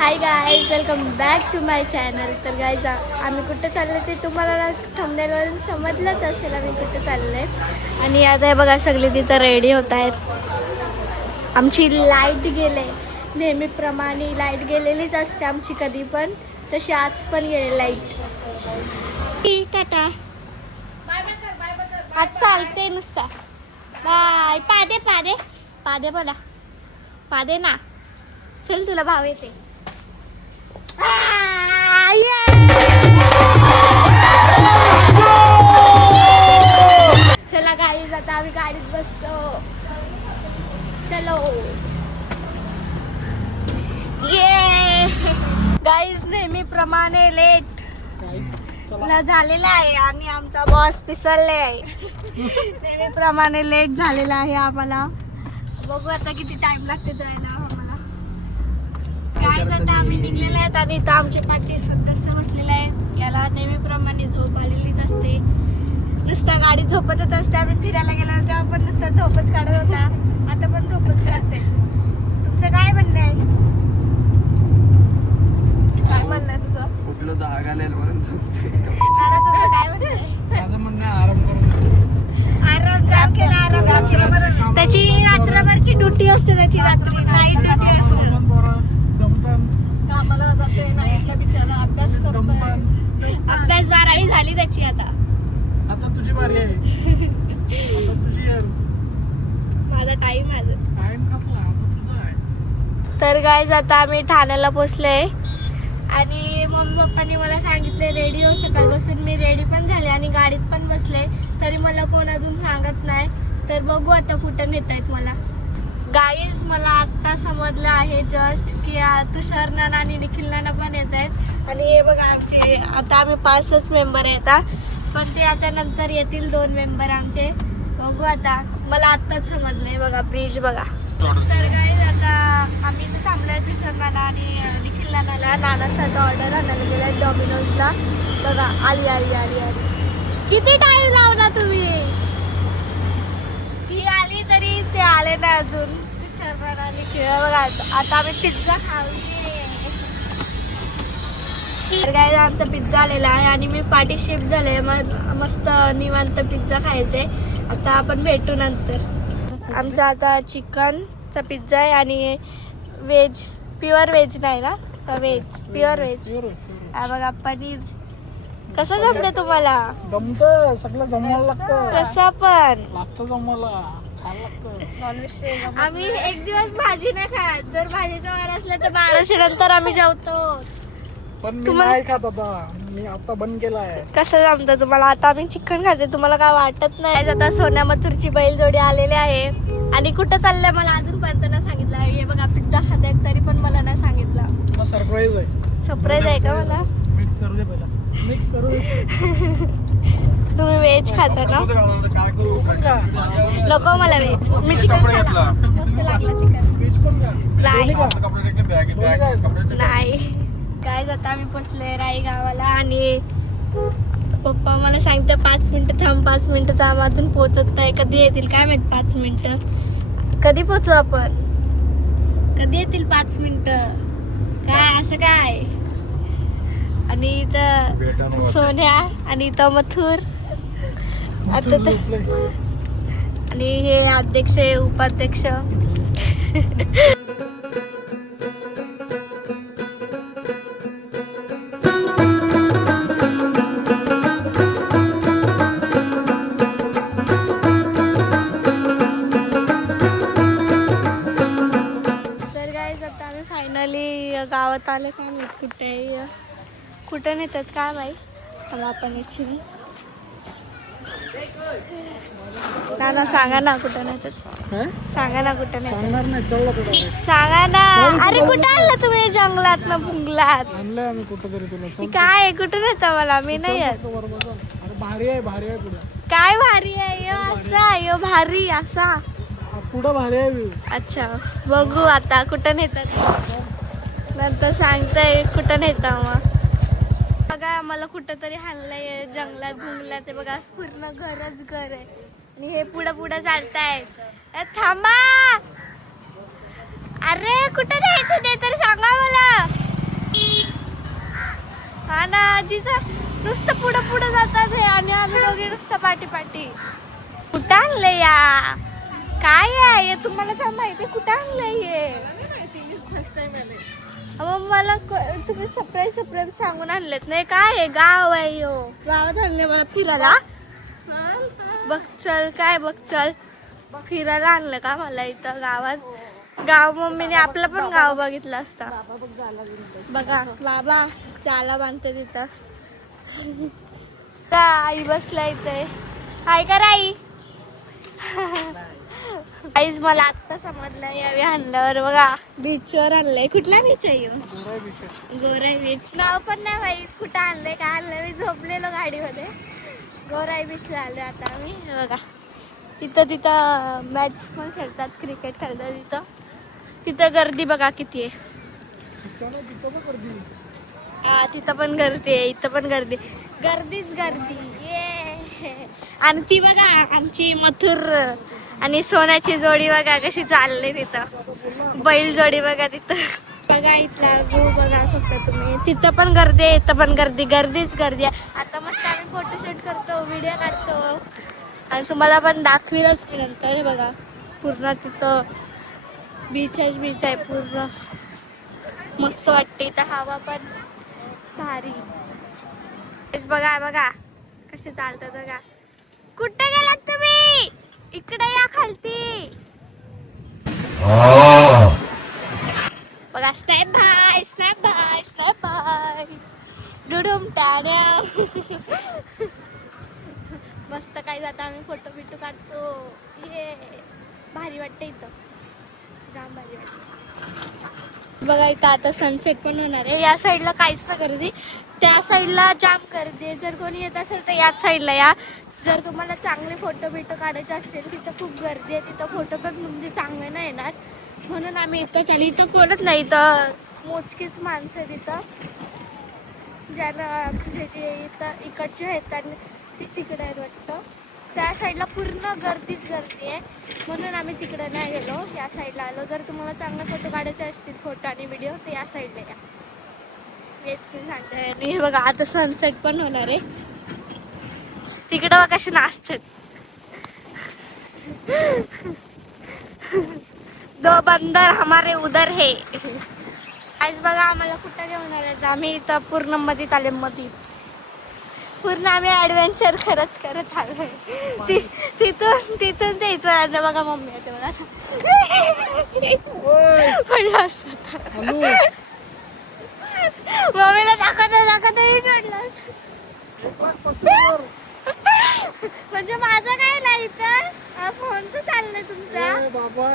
High guys, welcome back to my channel. तर guys आम्ही कुठं चाललो ते तुम्हाला थंबनेलवरून समजलंच असेल आम्ही कुठं चाललो आहे. आणि आता हे बघा सगळे तिथं रेडी होत आहेत. आमची लाईट गेले, नेहमीप्रमाणे लाईट गेलेलीच असते आमची कधी पण, तशी आज पण गेले लाईट. टाटा, आज चालते नुसता. बाय. पादे पादे पादे बोला, पादे ना. चल तुला भाव येते. चला गाईज, आता आम्ही गाडीत बसतो. चलो ये गाईज, नेहमीप्रमाणे लेट झालेला आहे आणि आमचा बॉस पिसळले आहे. नेहमीप्रमाणे लेट झालेला आहे आम्हाला. बघू आता किती टाइम लागते जायला आम्हाला. काय आता आम्ही निघलेले आहेत आणि इथं आमच्या पाठी सदस्य बसलेला आहे. याला नेहमीप्रमाणे झोप आलेलीच असते, नुसता गाडी झोपतच असते. आम्ही फिरायला गेलो तेव्हा पण नुसता झोपच काढत होता, आता पण झोपच काढते. तुमचं काय म्हणणं आहे? काय म्हणणं आहे तुझं? कुठलं धागा नाही म्हणून झोपते. दादा तुझं काय म्हणणं आहे? माझं म्हणणं आहे आराम करून आराम जाम केला. आराम त्याची रात्रभरची ड्युटी असते, त्याची रात्री नाईट ड्युटी असते. कामाला जाते नाईटला, बिचारा अभ्यास करतोय. अभ्यास 12वी झाली त्याची आता. आता तुझी बारी आहे. आता तुझी माझा टाइम आहे. टाइम कसला आता तुझा आहे. तर गाईज, आता आम्ही ठाण्याला पोचलोय आणि मम्मी पप्पांनी मला सांगितले रेडी हो. सकाळपासून मी रेडी पण झाले आणि गाडीत पण बसले, तरी मला कोण अजून सांगत नाही. तर बघू आता कुठं नेत आहेत मला. गाईज, मला आत्ता समजलं आहे जस्ट की तुषार नाना आणि निखिल नाना पण येत आहेत. आणि हे बघा आमचे आता आम्ही 5च मेंबर येतात, पण ते आता नंतर येतील 2 मेंबर आमचे. बघू आता, मला आत्ताच समजलंय. बघा ब्रिज बघा. तर गाईज, आता आम्ही इथं थांबलोय तुषार नाना आणि निखिल नानाला. नानासाठी ऑर्डर आणायला गेलाय डॉमिनोजला. बघा आली आली आली आली. किती टाइम लावला तुम्ही? ती आली तरी ते आले ना अजून. तुषार नाना आणि निखिल. बघा आता आम्ही पिझ्झा खाऊया. तर गाईज, आमचा पिझ्झा आलेला आहे आणि मी पार्टी शिफ्ट झाले. मस्त निवांत पिझ्झा खायचे. आता आपण भेटू नंतर. आमचा आता चिकनचा पिझ्झा आहे आणि व्हेज, प्युअर व्हेज नाही ना, व्हेज, प्युअर व्हेज. हा बघा पनीर. कसं जमतं तुम्हाला? जमतं, सगळं जमवायला लागतं. कसं पण लागतं जमवायला, खायला लागतं. नॉनव्हेज आम्ही एक दिवस भाजी नाही खात. जर भाजीचा वार असला तर 1200 नंतर आम्ही जेवतो. पण मी नाही खात आता, मी आता बंद केलाय. कसं जमतं तुम्हाला? आता आम्ही चिकन खाते, तुम्हाला काय वाटत नाही? आता सोन्या मथुरची बैलजोडी आलेली आहे आणि कुठं चाललंय मला अजूनपर्यंत नाही सांगितलं. हे बघा पिझ्झा खाते तरी पण मला नाही सांगितलं. सरप्राईज आहे. सरप्राईज आहे का मला? मिक्स करू दे पहिला. मिक्स करू दे. तुम्ही व्हेज खाता का? नको मला व्हेज. मी चिकन खाल्ला, मस्त लागलं चिकन. व्हेज पण का? नाही दोन्ही काय? नाही. काय जाता आम्ही पोचलोय राई गावाला आणि पप्पा मला सांगते 5 मिनिटं थांब, 5 मिनिटं थांब. अजून पोहोचत नाही. कधी येतील काय माहित 5 मिनिटं? कधी पोचू आपण? कधी येतील 5 मिनिटं? काय असं काय? आणि इथं सोन्या आणि इथं मथुर आता आणि हे अध्यक्ष उपाध्यक्ष. गावात आलं काय माहित, कुठे नेतात काय माहित मला पण याची. ना सांगा ना कुठं नेतात, सांगा ना कुठं नेतात, सांगा ना. अरे कुठं आलं तुम्ही? जंगलात ना बुंगलात काय आहे? कुठं नेता मला? मी नाही येत. भारी आहे, भारी आहे. पुढे काय भारी आहे? यो असा, यो भारी असा पुढं भारी आहे. अच्छा बघू आता कुठं नेतात, नंतर सांगताय कुठं नेता. मग बघा मला कुठं तरी हाणलंय जंगलात भुंगलात. ते बघा पूर्ण घरच घर आहे आणि हे पुढं पुढं चालतायत. थांबा, अरे कुठं न्यायचं ते तर सांगा मला. आजीचं नुसतं पुढं पुढं जातात हे आणि आम्ही दोघे नुसतं पाठी पाठी. कुठं आणलंय या? काय आहे हे? तुम्हाला काय माहिती कुठं आणलंय हे? फर्स्ट टाइम आले. मग मला तुम्ही सरप्राईज सांगून आणलेत नाही काय आहे? गाव आहे यो, गावात आणले मला फिरायला. बघ चल काय बघ चल फिरायला आणलं का मला इथं गावात. गाव मम्मीने आपलं पण गाव बघितलं असतं. बघा बाबा चाला बांधते तिथं. आई बसला इथे. हाय कर आई. आईच मला आत्ता समजलं यावी आणल्यावर. बघा बीचवर आणलंय. कुठला बीच आहे गोराई बीच. नाव पण नाही माहित कुठं आणलंय काय आणलंय. मी झोपलेलो गाडीमध्ये. गोराई बीचला आलो आता आम्ही. बघा तिथं मॅच पण खेळतात, क्रिकेट खेळतात तिथं. तिथं गर्दी बघा किती आहे. हा तिथं पण गर्दी आहे, इथं पण गर्दी. गर्दीच गर्दी ये. आणि ती बघा आमची मथुर आणि सोन्याची जोडी बघा कशी चालली तिथं. बैल जोडी बघा तिथं. बघा इथला व्यू बघा फक्त तुम्ही. तिथं पण गर्दी आहे, इथं पण गर्दी. गर्दीच गर्दी आहे. आता मस्त आम्ही फोटोशूट करतो, व्हिडिओ काढतो आणि तुम्हाला पण दाखवीलच मी नंतर. हे बघा पूर्ण तिथं बीच आहे पूर्ण. मस्त वाटते इथं. हवा पण भारी. बघा बघा कसे चालतात बघा. कुठे गेलात तुम्ही? इकडे या खालती. बघा snap by snap by snap by. डुडुम टाड्या. मस्त काय जातं आम्ही फोटो बिटो काढतो. ये भारी वाटतं इथं, जाम भारी वाटतं. बघा इथं आता सनसेट पण होणार आहे. या साईडला काहीच ना गर्दी, त्या साईडला जाम गर्दी आहे. जर कोणी येत असेल तर याच साईडला या. जर तुम्हाला चांगले फोटो बिटो काढायचे असेल तिथं खूप गर्दी आहे. तिथं फोटो पण म्हणजे चांगले नाही येणार म्हणून आम्ही इथं चालू. इथं कोणच नाही, इथं मोजकीच माणसं तिथं ज्यांना जे इथं इकडचे येतात तीच इकडे आहेत वाटतं. त्या साईडला पूर्ण गर्दीच गर्दी आहे म्हणून आम्ही तिकडे नाही गेलो, या साईडला आलो. जर तुम्हाला चांगले फोटो काढायचे असतील फोटो आणि व्हिडिओ तर या साईडला या. हेच मी सांगते. आणि बघा आता सनसेट पण होणार आहे. तिकडं बघा कसे नाचतात. दो बंदर हमारे उधर है. आज बघा आम्हाला कुठं घेऊन आले. आम्ही इथं पूर्ण मध्ये आले. मध्ये पूर्ण आम्ही ऍडव्हेंचर करत आलोय. तिथून ते इथं बघा मम्मी येते बघा. पडलं असत मम्मीला दाखवत पडलं. म्हणजे माझं काय नाही तर फोनचं चाललंय तुमचा बाबा.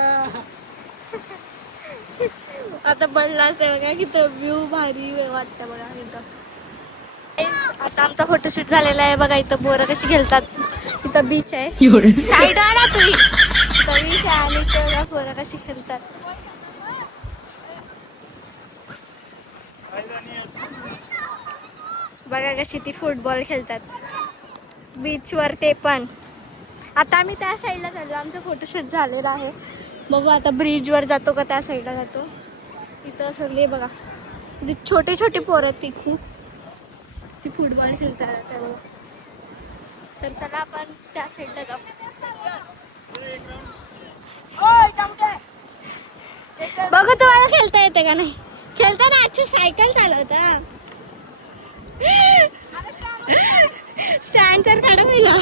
आता पडला असते बघा किती व्ह्यू भारी वाटतं बघा इथं. आता आमचा फोटोशूट झालेला आहे. बघा इथं बोरं कशी खेळतात. इथं बीच आहे साईड आला तुम्ही. इथं बीच आहे आणि इथं बोरं कशी खेळतात. बघा कशी ती फुटबॉल खेळतात बीचवर. ते पण आता आम्ही त्या साईडला चाललो. आमचं फोटोशूट झालेला आहे. बघू आता ब्रिजवर जातो का त्या साईडला जातो. इथं सगळे बघा छोटे छोटे पोरं आहेत तिथे. ती फुटबॉल खेळतात. तर चला आपण त्या साईडला जाऊ. बघू तुम्हाला खेळता येते का नाही. खेळताना आजची सायकल चालवता. स्टँड तर काढा पहिला.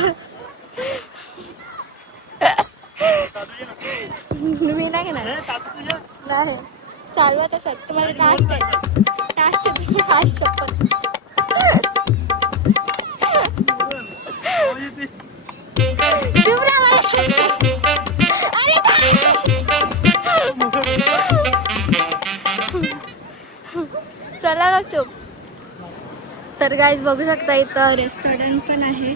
मी नाही घेणार नाही. चालवा तसं तुम्हाला टास्क आहे. टास्क आहे फास्ट शपथ. चला का चुप. तर गाईज बघू शकता इथं रेस्टॉरंट पण आहे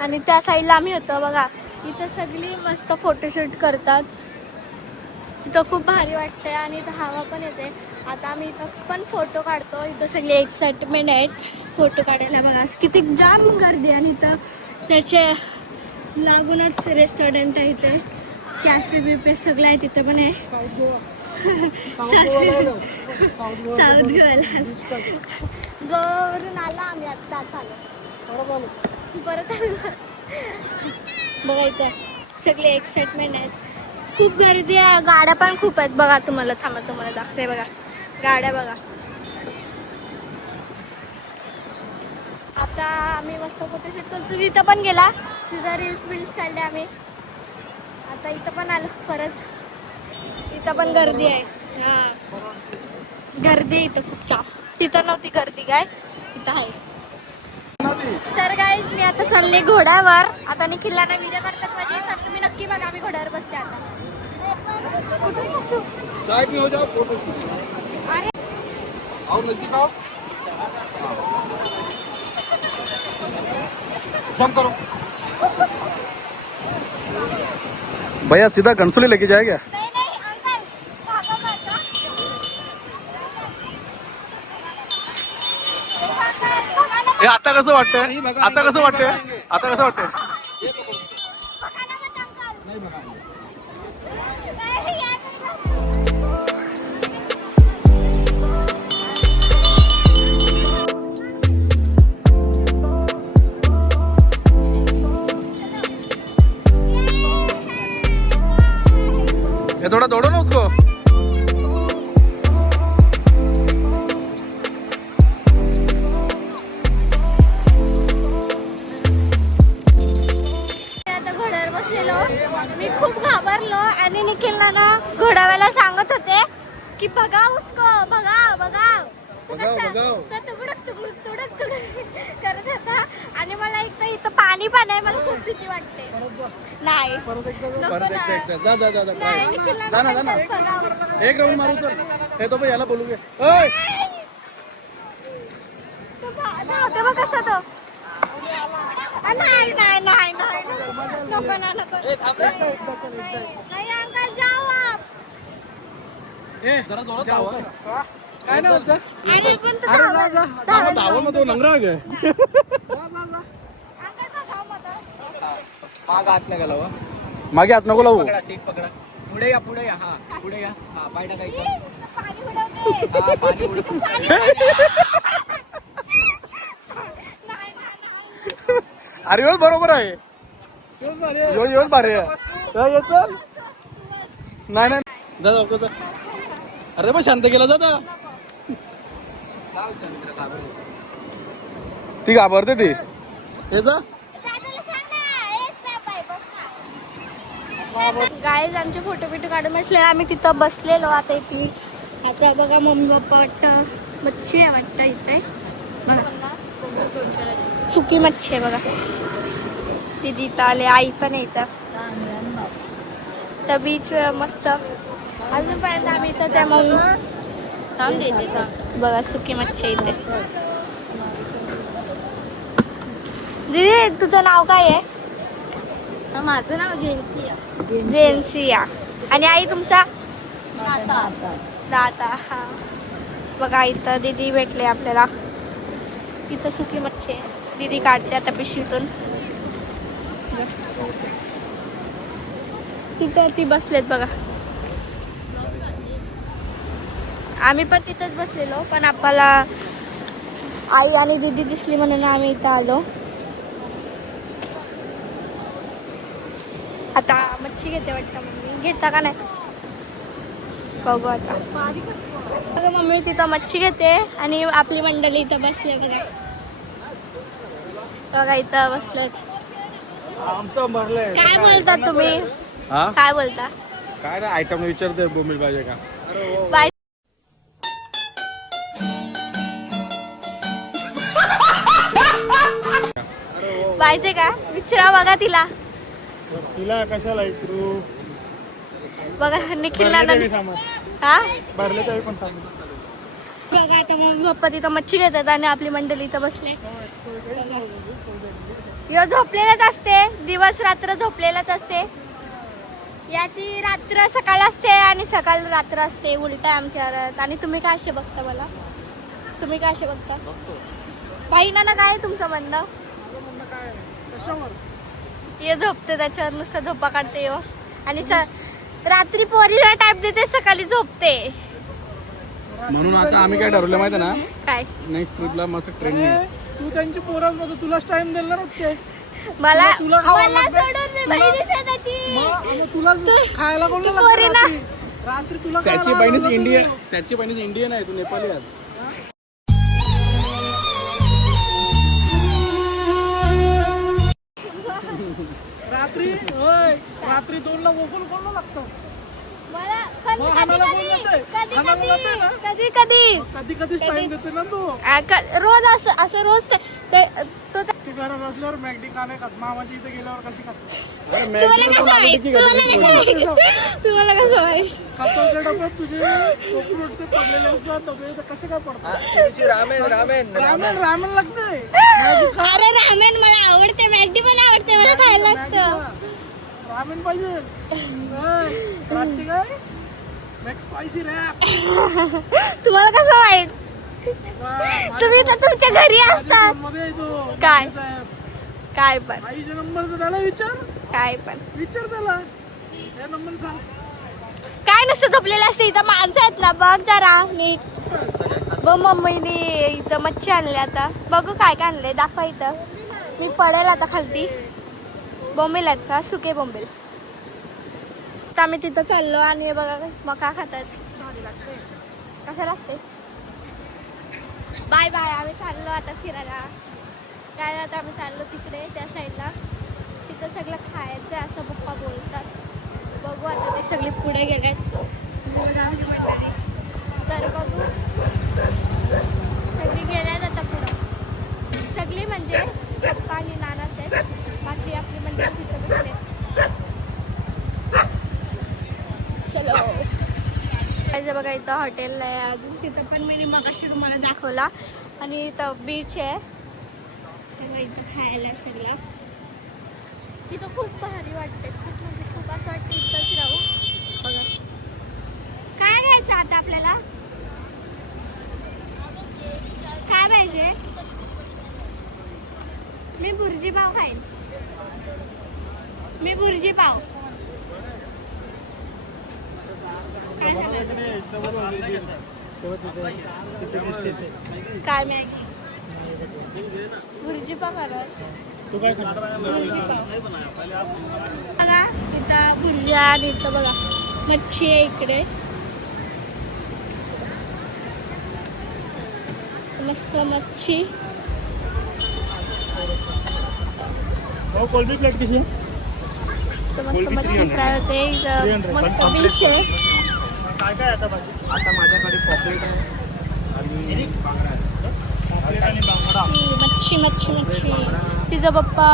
आणि त्या साईडला आम्ही होतो बघा. इथं सगळी मस्त फोटोशूट करतात. इथं खूप भारी वाटतंय आणि इथं हवा पण येते. आता आम्ही इथं पण फोटो काढतो. इथं सगळे एक्साइटमेंट आहेत फोटो काढायला. बघा किती जाम गर्दी. आणि इथं त्याचे लागूनच रेस्टॉरंट आहे. इथे कॅफे बिफे सगळं आहे तिथं पण आहे. साऊथ गोव्याला गोव्यावरून आला आम्ही आत्ताच आलो परत आलो. बघा इथं सगळे एक्साइटमेंट आहेत, खूप गर्दी आहे, गाड्या पण खूप आहेत बघा. तुम्हाला दाखते बघा गाड्या बघा. आता आम्ही मस्त फोटोशूट करतो. तिथं पण गेला, तिथं रील्स काढले आम्ही. आता इथं पण आलो परत, इथं पण गर्दी आहे. हा गर्दी इथं खूप छान, तिथं नव्हती गर्दी काय, इथं आहे. तर गाईज मी आता चालले घोड्यावर. आता निखिलला ना व्हिडिओ करतात माझी, तर तुम्ही नक्की बघा आम्ही घोड्यावर बसते आता. साइड में हो जाओ, फोटो अरे आओ नजदीक आओ, जंप करो भैया. सीधा घनसोली लेके जाएगा. नाही नाही अंकल, भागा भागा. हे आता कसं वाटतंय, आता कसं वाटतंय, आता कसं वाटतंय. बघा ना मग अंकल. नहीं बघा. नाही, या ये थोड़ा दौड़ो ना उसको. आता घोड्यावर बसलेलो, मी खूप घाबरलो आणि निखिलला ना घोड्यावाला सांगत होते की बघा उसको, बघा बघा तर तुडक करत होता. आणि मला एक तर इथं पाणी पण आहे, मला खूप भीती वाटते. नाही नको ना. जा जा जा जा. नाही, निखिलला जा ना, जा ना. बघा उसको. एक राऊंड मारू चल. हे तो भाई याला बोलूगे. ओय तो होते बघ कसा तो. नाही नाही नाही नाही नको ना नको. नाही अंकल जाओ आप. जरा जोरात धावा. काय नाही होतं. अरे पण तो अरे धावा. जा धावा. धावा मग तो लंगडा आहे. अंकल का धाव मत. माग आत नाही गेला. मागे हात नको लावू. पकडा, सीट पकडा. पुढे या, पुढे या. हा पुढे या. हा पाय टाकायचं. पाणी उडवते. हा पाणी उडतं. नाही नाही. अरे योच बरोबर आहे. योच भारी आहे. ये चल. नाही नाही जा जा जा. अरे पण शांत केला जाता. ती घाबरते ती. हे जा. दादाला सांग ना, ए स्नॅप आहे, बस ना. गाईज आमचे फोटो बिटो काढून बसले, आम्ही तिथं बसलेलो. आता इथे आता बघा मम्मी पप्पा वाटतं मच्छी आहे वाटतं इथे बघा, सुकी मच्छी आहे बघा. दीदी इथं आले, आई पण आहे इथं. तर बीच मस्त अजूनपर्यंत आम्ही इथंच आहे. मग बघा सुकी मच्छी आहे इथे. दीदी तुझं नाव काय आहे? माझं नाव जेन्सी जेन्सिया. आणि आई तुमचा? दाता. हा बघा इथं दीदी भेटले आपल्याला. इथं सुकी मच्छी आहे, दीदी काढते आता पिशवीतून. तिथं ती बसलेत बघा. आम्ही पण तिथंच बसलेलो, पण आपल्याला आई आणि दीदी दिसली म्हणून आम्ही इथं आलो. आता मच्छी घेते वाटतं मम्मी, घेता का नाही बघू आता. बघा मम्मी तिथं मच्छी घेते आणि आपली मंडळी इथं बसले बघा. बघा इथं बसलेत. आमचं भरलंय. काय बोलता तुम्ही? हा काय बोलता? काय ना आयटम विचारते बोंबील पाहिजे का. बाय. पाहिजे का विचारा बघा तिला. तिला कशाला इकडू बघा निखिलला हा भरले तरी पण सांगू. बघा आता मम्मी पप्पा तिथं मच्छी घेतात आणि आपली मंडळी इथं बसले. यो झोपलेलाच असते, दिवस रात्र झोपलेलाच असते. याची रात्र सकाळ असते आणि सकाळ रात्र असते, उलटा आमच्या घरात. आणि तुम्ही काय असे बघता मला? तुम्ही काय असे बघता? पाहिना ना काय तुमचं म्हणणं? ये झोपते त्याच्यावर नुसतं झोपा काढते यो. आणि रात्री पोरीला टाइम देते, सकाळी झोपते. म्हणून आता आम्ही काय ठरवलं माहिती ना, काय नेक्स्ट ट्रिपला मस्त ट्रेन तू त्यांची पोराच नको, तुलाच टाइम द्यायला रोजचे. मला तुला खावं मला लागतं. सोडून मी बहिणीच आहे त्याची. मग तुलाच खायला कोण तू पोरी ना. रात्री तुला त्याची खायला बहिणीच लागलं इंडियन, तू. त्याची बहिणीच इंडियन आहे, तू नेपाळी आहेस. रात्री होय, रात्री 2ला वफल कोण लागतं. मला कधी मग कधी आम्हाला कधी बोल येतंय. कधी आम्हाला जातंय ना. कधी कधी कधी कधीच टाइम देते ना तू. रोज असं असं रोज तो तू घरात असल्यावर मॅगडी का नाही खात, मामाच्या इथे गेल्यावर कशी खात. अरे तुम्हाला मॅगी कसं माहित? तुम्हाला कसं माहित? कापडच्या डब्यात तुझे कोकरूटचे पडलेले असतात डबे, तर कसे काय पडतात. रामेन रामेन लागतंय. अरे रामेन मला आवडते, मॅगडी पण आवडते, मला खायला लागतं. रामेन पाहिजे. रातची काय मॅक्स स्पायसी रॅप. तुम्हाला कसं माहित? तुम्ही तर तुमच्या घरी असतात. मध्ये येतो काय? साहेब. काय पण आईच्या नंबरचा त्याला विचार काय पण त्याला या नंबर सांग. काय नसतं झोपलेलं असतं. इथं माणसं आहेत ना, बघ जरा नीट. बघ मम्मीने इथं मच्छी आणली, आता बघू काय काय आणलंय, दाखवा इथं. मी पडेल आता खालती. बोंबील आहेत का, सुके बोंबील. आता आम्ही तिथं चाललो आणि हे बघा मका खातात. कसं लागते. Bye bye. आम्ही चाललो आता फिरायला. काय आता आम्ही चाललो तिकडे त्या साईडला. तिथं सगळं खायचं असं पप्पा बोलतात. बघू आता ते सगळे पुढे गेले तर बघू. सगळी गेल्यात आता पुढं. सगळी म्हणजे पप्पा आणि नानाच आहेत. बाकी आपली म्हणजे तिथं बसले. चलो. बघा इथं हॉटेल आहे अजून. तिथं पण मी मगाशी तुम्हाला दाखवला. आणि इथं बीच आहे. इथं खायला सगळं. तिथं खूप भारी वाटते. खूप म्हणजे खूप असं वाटतं इथंच राहू. बघा काय घ्यायचं आता आपल्याला. काय पाहिजे. मी भुर्जी पाव खाईन. मी भुर्जी पाव. काय काय मॅगी भुर्जी पाव करा. तू काय भुर्जी पाव बघा. इथं भुर्जी आणि इथं बघा मच्छी आहे इकडे. मस्त मच्छी. कोलबी प्लेट कशी आहे. मस्त मच्छी फ्राय होते. इथं मस्त बीच आहे. काय काय आता भाजी. आता माझ्याकडे पॉपलेट आहे आणि बांगडा आहे. मच्छी मच्छी मच्छी. तिचं पप्पा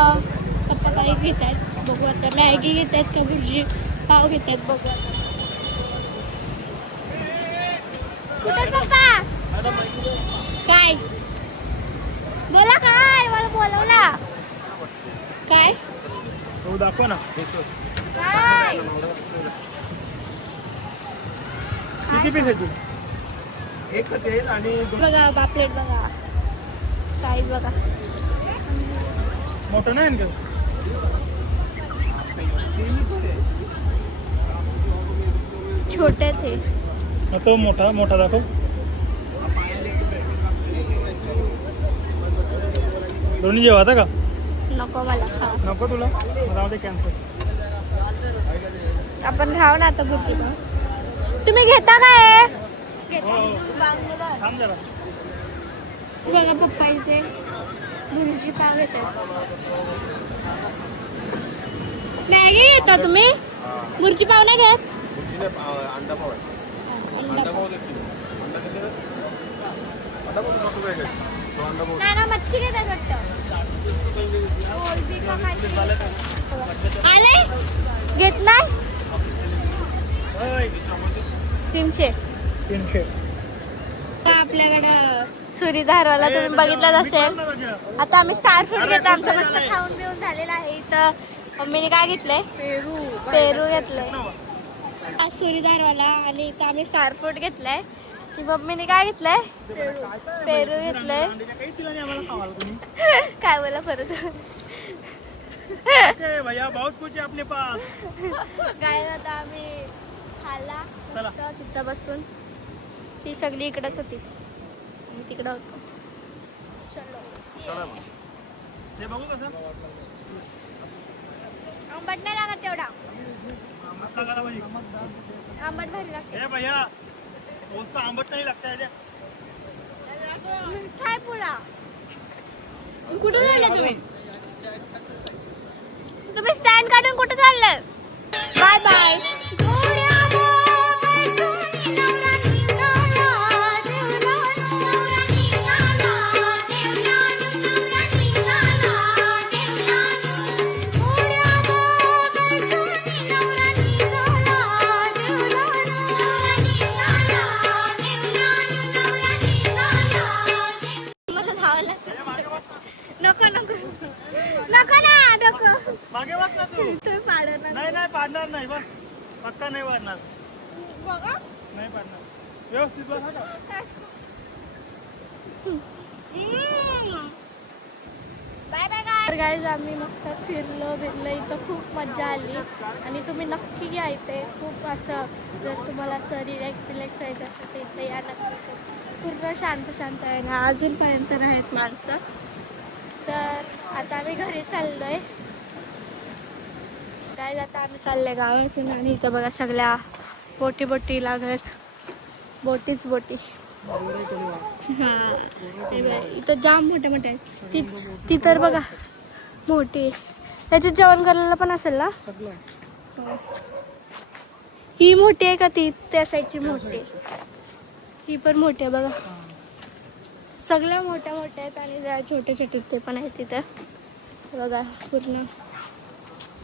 काय घेत आहेत बघू आता. मॅगी घेत आहेत का भुर्जी पाव घेत आहेत बघू आता. कुठे पप्पा. काय बोला. काय मला बोलवला. काय हो दाखव ना. काय किती पीस आहे. एकच येईल आणि बघा पापलेट बघा. साईज बघा. मोठं नाही का. छोटे थे. तो मोठा मोठा दाखव. दोन्ही जेवायचं का. नको मला खा. नको तुला. राहू दे कॅन्सल. आपण खाऊ ना आता भुर्जी पाव. तुम्ही घेता काय. थांब जरा. बघा पप्पा इथे भुर्जी पाव घेतात. मॅगी घेता तुम्ही. भुर्जी पाव नाही घेत. अंडा पाव आहे. अंडा पाव देखील. अंडा पाव नाही ना मच्छी घेतात वाटतं. आले घेत नाही. 300 आपल्याकडं सुरीधारवाला तुम्ही बघितलाच असेल. आता आम्ही स्टार फ्रूट घेतो. आमचं मस्त खाऊन पिऊन झालेलं आहे. इथं मम्मीने काय घेतलंय. पेरू घेतलंय सुरीधारवाला. आणि इथं आम्ही स्टार फ्रूट घेतलंय. की मम्मीने काय घेतलंय. पेरू घेतलंय. काय बोला परत. भैया बहुत कुछ है अपने पास. काय आता आम्ही खाल्ला चला. मस्त तिथं बसून. ती सगळी इकडंच होती, आम्ही तिकडं होतो. चलो हे बघू कसं आंबट नाही लागत तेवढा, आंबट लगाला भाई. आंबट भारी लागते. हे भैया उसका आंबट नहीं लगता है. काय पुरा कुठे चालले तुम्ही? तुम्ही स्टँड काढून कुठे चाललं? Bye bye. नको नको नको ना नको. मागे बघ ना तू. तुम्ही पाडत नाही नाही पाडणार नाही बस. पक्का नाही पाडणार. बघा. नाही पाडणार. व्यवस्थित बस आता. Bye bye bye guys. आम्ही मस्त फिरलो इथं खूप मजा आली आणि तुम्ही नक्की या इथे. खूप असं जर तुम्हाला असं रिलॅक्स व्हायचं असेल तर इथे या नक्की. पूर्ण शांत आहे ना, अजूनपर्यंत आहेत माणसं. तर आता आम्ही घरी चाललोय काय. आता आम्ही चाललोय गावातून आणि इथं बघा सगळ्या बोटी लागत. बोटी हां इथं जाम मोठे आहेत. ती तर बघा मोठी. त्याच्यात जेवण करायला पण असेल ना. ही मोठी आहे का ती त्या साईडची मोठी? ही पण मोठी आहे बघा. सगळ्या मोठ्या आहेत आणि जरा छोटे ते पण आहेत तिथं बघा पूर्ण.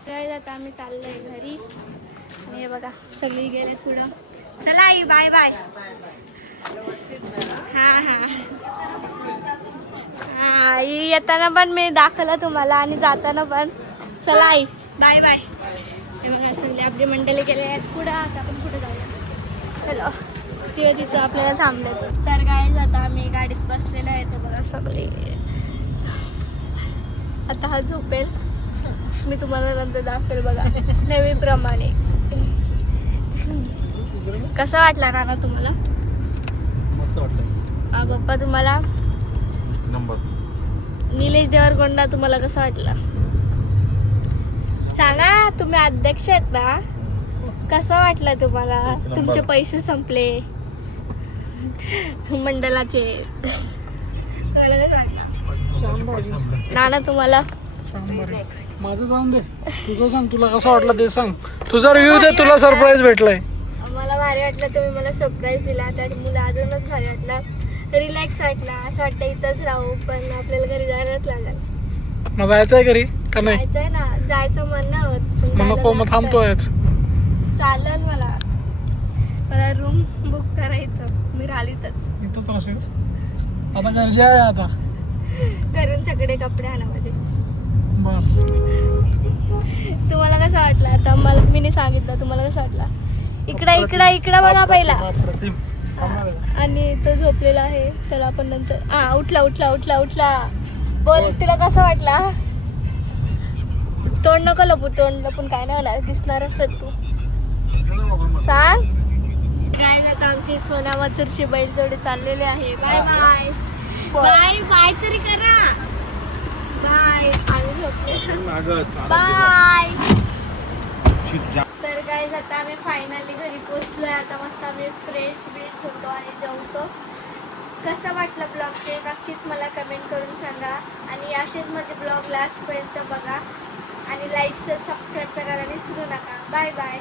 काय आता आम्ही चाललोय घरी आणि हे बघा सगळी गेले पुढं. चला आई बाय बाय. हा येताना पण मी दाखवलं तुम्हाला आणि जाताना पण. चला आई बाय बाय. हे बघा सगळे आपली मंडळी गेले आहेत पुढं. आता आपण पुढे जाऊया. चलो तिथं आपल्याला थांबले. तर काय आता आम्ही गाडीत बसलेलो आहे. तर बघा सगळे आता हा झोपेल. मी तुम्हाला नंतर दाखवेल बघा नेहमीप्रमाणे. कसा वाटला नाना तुम्हाला? मस्त वाटलं. पप्पा तुम्हाला? नंबर. निलेश देवरकोंडा तुम्हाला कसा वाटला सांगा. तुम्ही अध्यक्ष आहेत ना, कसा वाटला तुम्हाला? तुमचे पैसे संपले मंडळाचे. तुम्हाला काय वाटलं नाना तुम्हाला? माझं सांग दे, तुझं सांग. तुला कसं वाटलं ते सांग. तुझा रिव्ह्यू दे. तुला सरप्राईज भेटलाय. मला भारी वाटलं. तुम्ही मला सरप्राईज दिला त्याच्यामुळे अजूनच भारी वाटलं. रिलॅक्स वाटला. असं वाटतं इथंच राहू पण आपल्याला घरी जायलाच लागेल. मग जायचंय घरी का नाही? जायचंय ना. जायचं मन नाही होत पण मग नको. मग थांबतोय. चालेल. मला रूम बुक करायचं. मी राहिलीतच इथंच राहशील आता. गरजे आहे आता. घरून सगळे कपडे आणा माझे. बस. तुम्हाला कसं वाटलं आता? मला मी सांगितलं. तुम्हाला कसं वाटलं? इकडं बघा पहिला. आणि तो झोपलेला आहे. त्याला आपण नंतर उठला. बोल तिला कसं वाटला? तोंड नको लपू. तोंड लपून काय नाही होणार. दिसणार असत तू. सांग काय. आता आमची सोना मथुरची बैलजोडी चाललेली आहे. बाय बाय बाय बाय तरी करा. बाय. आम्ही झोपले. बाय. तर काय आता आम्ही फायनली घरी पोचलोय. आता मस्त आम्ही फ्रेश होतो आणि जेवतो. कसं वाटलं ब्लॉग ते नक्कीच मला कमेंट करून सांगा. आणि असेच माझे ब्लॉग लास्टपर्यंत बघा आणि लाईक सबस्क्राईब करायला विसरू नका. Bye bye.